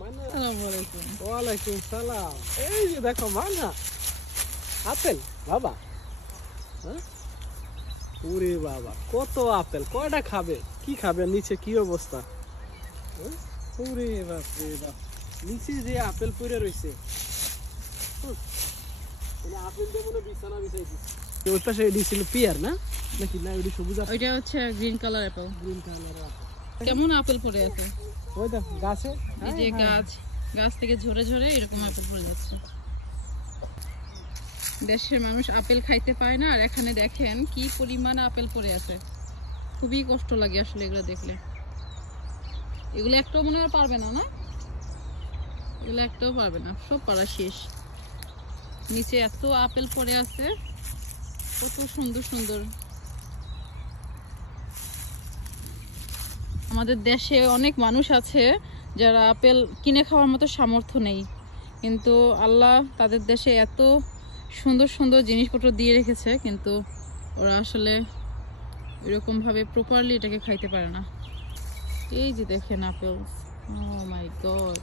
ওয়ালাইকুম সালাম। এই যে দেখো মানা আপেল বাবা। হ্যাঁ ওরে বাবা কত আপেল, কয়টা খাবে? কি খাবে? নিচে কি অবস্থা? ওরে বাপ রে বাপ, নিচে যে আপেল পড়ে রয়েছে। আপেল দিয়ে মনে বিছানা বিছাই দিচ্ছে। ওই পাশে এটি ছিল পিয়ার না নাকি? না ওইটা সবুজ আপেল। ওইটা হচ্ছে green colour apple. Green colour apple. কেমন আপেল পড়ে আছে? ওই দেখ গাছে, এই যে গাছ থেকে ঝরে ঝরে এরকম আপেল পড়ে যাচ্ছে। দেশের মানুষ আপেল খাইতে পায় না, আর এখানে দেখেন কি পরিমাণ আপেল পড়ে আছে। খুবই কষ্ট লাগে আসলে এগুলো দেখলে। এগুলো একটাও মনে হয় পারবে না, না এগুলো একটাও পারবে না, সব পারা শেষ। নিচে এত আপেল পড়ে আছে, কত সুন্দর সুন্দর। আমাদের দেশে অনেক মানুষ আছে যারা আপেল কিনে খাওয়ার মতো সামর্থ্য নেই, কিন্তু আল্লাহ তাদের দেশে এত সুন্দর সুন্দর জিনিসপত্র দিয়ে রেখেছে, কিন্তু ওরা আসলে এরকমভাবে প্রপারলি এটাকে খাইতে পারে না। এই যে দেখেন আপেল, ও মাই গড।